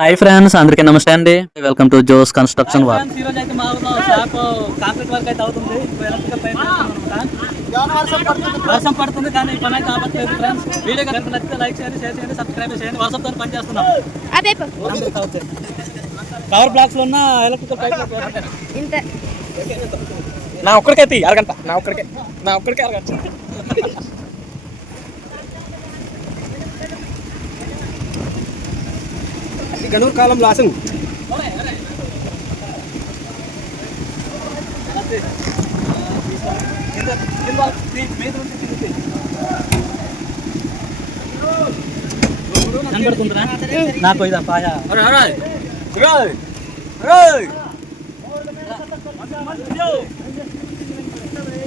Hi friends, అందరికీ నమస్తే అండి. Welcome to Jose construction work. ఈ రోజు అయితే మా ఊర్లో స్లాబ్ కాంక్రీట్ వర్క్ అయితే అవుతుంది. ఇప్పుడు ఎలక్ట్రికల్ పైప్ వర్షం పడుతుంది కానీ పని అయితే ఆపట్లేదు ఫ్రెండ్స్. వీడియో కనుక నచ్చితే లైక్ చేయండి, షేర్ చేయండి, సబ్స్క్రైబ్ చేయండి. వర్షంతో పని చేస్తున్నాం. కవర్ బ్లాక్స్ లో ఉన్న ఎలక్ట్రికల్ పైప్ నా ఒక్కడికే అరగంట నా ఒక్కడికే అరగంట. గనూర్ కాలం లాసం కనబడుతుందిరా నాకు ఇదా పాయ.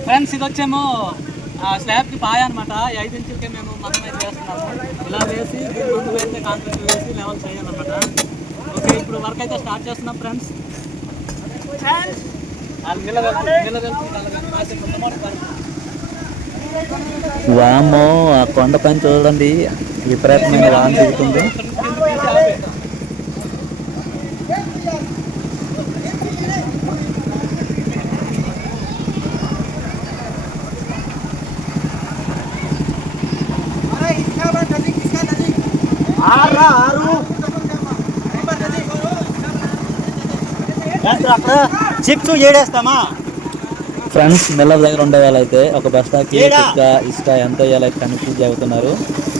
ఫ్రెండ్స్, ఇది వచ్చేమో స్లాబ్ కి పాయ అనమాట. 5 ఇంచులకే మేము మందం అయితే వేస్తున్నాము. ఇలా వేసి ముందు వేస్తే కాంక్రీట్ వేసి లెవెల్ చేయాలన్నమాట. ఓకే, ఇప్పుడు వర్క్ అయితే స్టార్ట్ చేస్తున్నాం ఫ్రెండ్స్. వామో, ఆ కొండ పైన చూడండి, విపరీతమైన వాన దిగుతుంది. చిప్స్ ఏడేస్తామా ఫ్రెండ్స్, మిల్లర్ దగ్గర ఉండే వాళ్ళైతే ఒక బస్తాకి ఇసుక ఎంత వేయాలైతే కన్ఫ్యూజ్ అవుతున్నారు.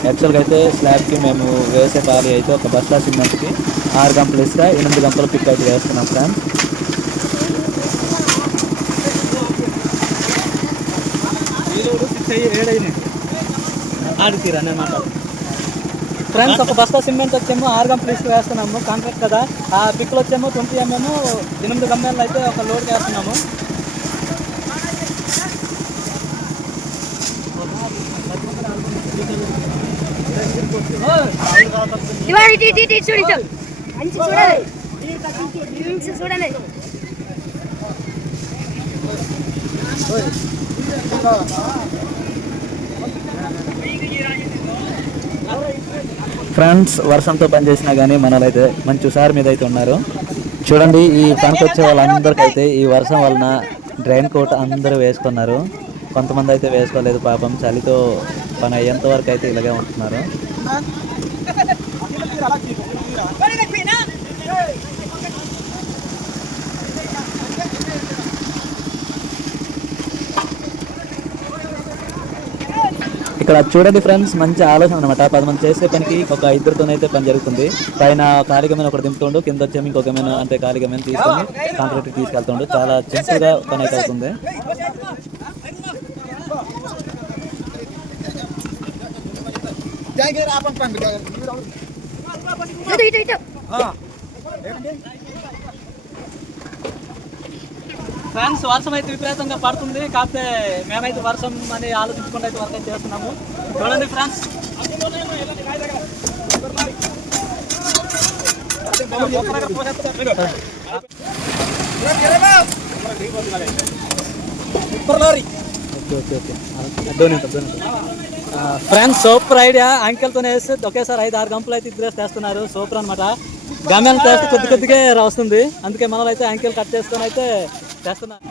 యాక్చువల్గా అయితే స్లాబ్కి మేము వేసే ఖాళీ అయితే ఒక బస్తా సిమెంట్కి 6 గంపలు ఇసుక, 8 గంపలు పిక్ అయితే వేస్తున్నాం ఫ్రెండ్స్. ఫ్రెండ్స్, ఒక బస్తా సిమెంట్ వచ్చేమో 6 గంపలు ఇసుక వేస్తున్నాము. కాంట్రాక్ట్ కదా. ఆ పిక్కులు వచ్చేమో 20 mm 8 గంపలు అయితే ఒక లోడ్ వేస్తున్నాము. ఫ్రెండ్స్, వర్షంతో పనిచేసినా కానీ మనలైతే మంచి హుషారు మీద అయితే ఉన్నారు. చూడండి, ఈ పనికి వచ్చే వాళ్ళందరికైతే ఈ వర్షం వలన డ్రైన్ కోట్ అందరూ వేసుకున్నారు. కొంతమంది అయితే వేసుకోలేదు పాపం. చలితో పని అయ్యేంత వరకు అయితే ఇలాగే ఉంటున్నారు. ఇక్కడ చూడండి ఫ్రెండ్స్, మంచి ఆలోచన అనమాట. 10 మంది చేసే పనికి ఒక 2తోనైతే పని జరుగుతుంది. పైన ఖాళీగా ఒకటి దింపుతుండు, కింద వచ్చేమి ఇంకొక అంటే ఖాళీగా తీసుకొని కాంక్రీట్ తీసుకెళ్తుండు. చాలా సింపుల్గా పని అయితే అవుతుంది. ఫ్రెండ్స్, వర్షం అయితే విపరీతంగా పడుతుంది. కాకపోతే మేమైతే వర్షం అని ఆలోచించుకుంటూ అయితే వర్క్ అయితే చేస్తున్నాము. చూడండి ఫ్రెండ్స్, ఫ్రెండ్స్ సూపర్ ఐడియా. అంకెల్తోనే వేస్తే ఒకేసారి 5-6 గంపలు అయితే ఇద్దరు తెస్తున్నారు. సూపర్ అనమాట. గమ్యాలు తెస్తే కొద్దిగా వస్తుంది. అందుకే మనం అయితే అంకెల్ కట్ చేసుకొని అయితే చేస్తున్నారు.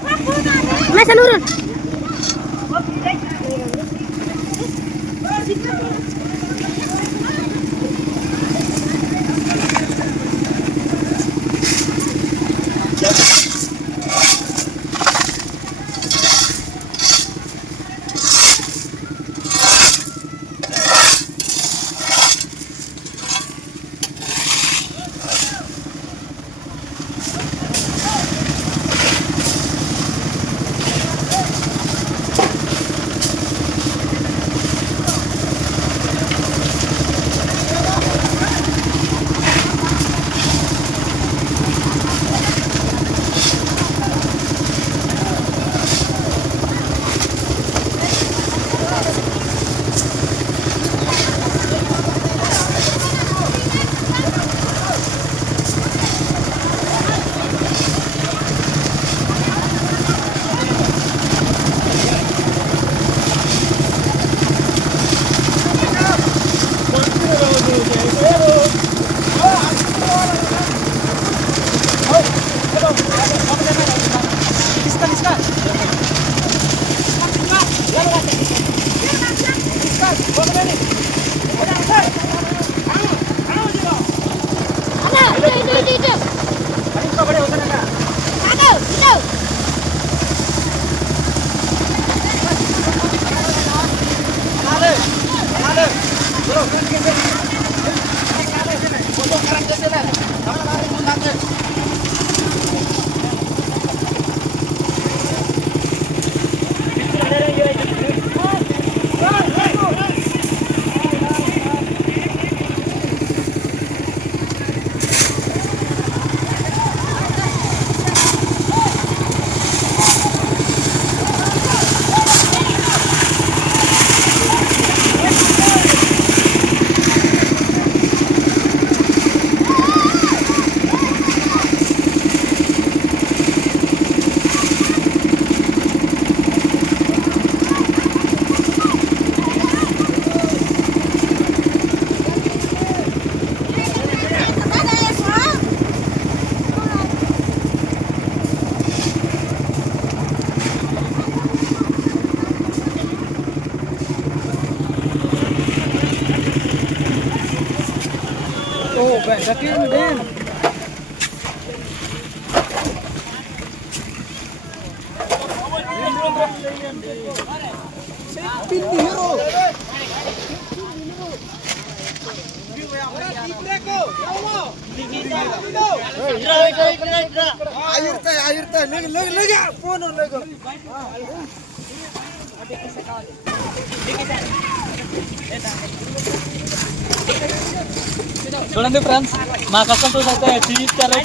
చూడండి ఫ్రెండ్స్, మా కష్టం చూసి అయితే టీ ఇచ్చారు.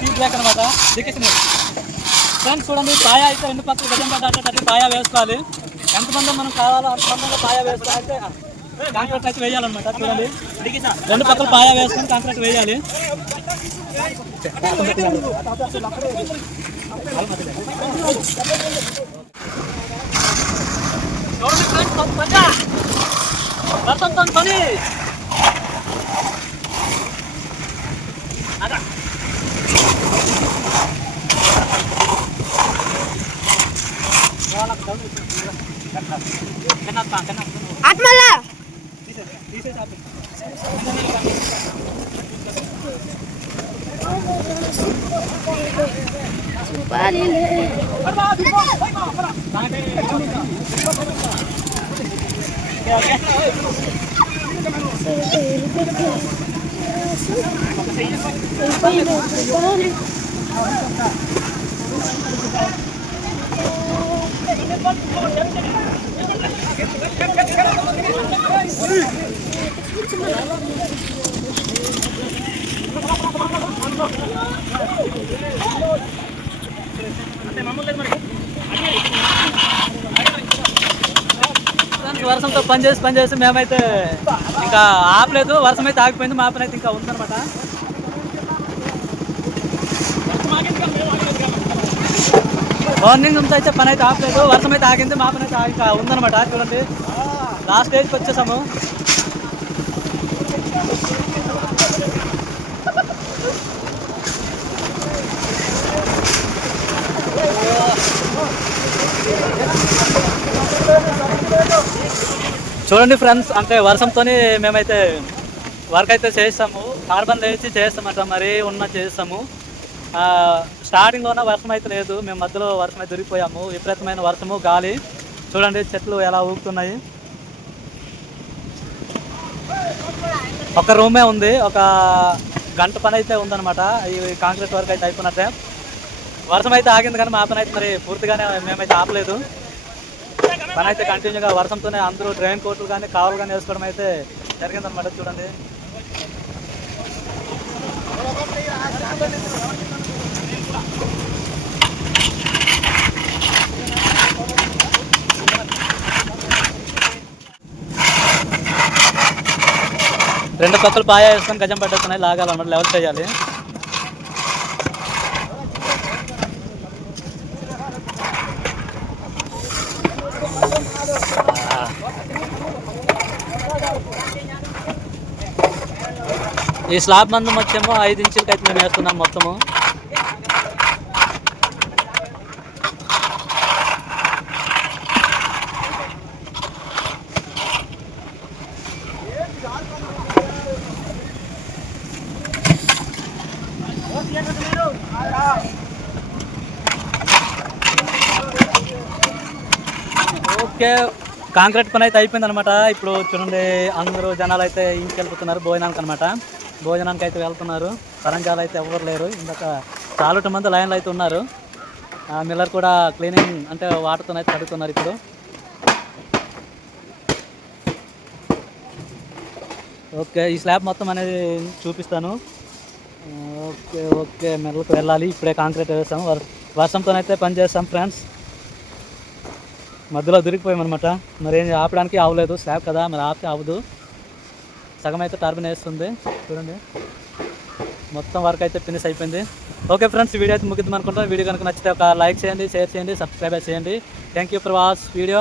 టీ బ్రేక్ అనమాట. దిక్కేసినాయి ఫ్రెండ్స్. చూడండి, పాయ అయితే రెండు పక్కలు గజం పడ్డ పాయ వేసుకోవాలి. ఎంతమంది మనం కావాలో అంతమంది పాయ వేసుకోవాలి. కాంక్రీట్ అయితే వేయాలన్నమాట. చూడండి, రెండు పక్కలు పాయ వేసుకొని కాంక్రీట్ వేయాలి. చూడండి ఫ్రెండ్స్, వర్షంతో పని ఆత్మలా వర్షంతో పని చేసి మేమైతే ఇంకా ఆపలేదు. వర్షం అయితే ఆగిపోయింది, మా పని అయితే ఇంకా ఉందన్నమాట. మార్నింగ్ నుంచి అయితే పని అయితే ఆపలేదు, వర్షం అయితే ఆగింది, మా పని అయితే ఇంకా ఉందన్నమాట. చూడండి, లాస్ట్ స్టేజ్కి వచ్చేసాము. చూడండి ఫ్రెండ్స్, అంటే వర్షంతోనే మేమైతే వర్క్ అయితే చేస్తాము. కార్బన్ లేచి చేస్తామట, మరీ చేస్తాము. స్టార్టింగ్లోనే వర్షం అయితే లేదు, మేము మధ్యలో వర్షం అయితే దొరికిపోయాము. విపరీతమైన వర్షము, గాలి. చూడండి చెట్లు ఎలా ఊగుతున్నాయి. ఒక రూమే ఉంది, ఒక గంట పని అయితే ఉందన్నమాట. ఈ కాంక్రీట్ వర్క్ అయితే అయిపోయినట్టే. వర్షం అయితే ఆగింది కానీ మా పని అయితే మరి పూర్తిగానే మేమైతే ఆపలేదు. పని అయితే కంటిన్యూగా వర్షంతోనే అందరూ డ్రైన్ కోట్లు కానీ కావాలి కానీ వేసుకోవడం అయితే జరిగిందనమాట. చూడండి, రెండు పక్కలు పాయ వేసుకొని గజం పట్టేస్తున్నాయి, లాగాలన్నమాట, లెవెల్ చేయాలి. ఈ స్లాబ్ మందం వచ్చేమో 5 ఇంచులకి అయితే మేము వేస్తున్నాం మొత్తము. ఓకే, కాంక్రీట్ పని అయితే అయిపోయింది అనమాట. ఇప్పుడు చూడండి, అందరూ జనాలు అయితే ఇంటికి వెళ్ళిపోతున్నారు భోజనానికి అనమాట. భోజనానికి అయితే వెళ్తున్నారు. పరంజాలు అయితే ఎవరు లేరు. ఇందాక చాలా మంది లైన్లో అయితే ఉన్నారు. మిల్లర్ కూడా క్లీనింగ్ అంటే వాటర్తో అయితే కడుగుతున్నారు ఇప్పుడు. ఓకే, ఈ స్లాబ్ మొత్తం అనేది చూపిస్తాను. ఓకే మిల్లర్కి వెళ్ళాలి. ఇప్పుడే కాంక్రీట్ వేస్తాము. వర్షంతోనైతే పని చేస్తాం ఫ్రెండ్స్. మధ్యలో దొరికిపోయామన్నమాట. మరి ఏం ఆపడానికి అవ్వలేదు, స్లాబ్ కదా, మరి ఆపితే అవ్వదు. సగం అయితే టర్బిన్ వేస్తుంది. చూడండి, మొత్తం వర్క్ అయితే ఫినిష్ అయిపోయింది. ఓకే ఫ్రెండ్స్, వీడియో అయితే ముగిద్దాం అనుకుంటాం. వీడియో కనుక నచ్చితే ఒక లైక్ చేయండి, షేర్ చేయండి, సబ్స్క్రైబ్ చేయండి. Thank you for watch video.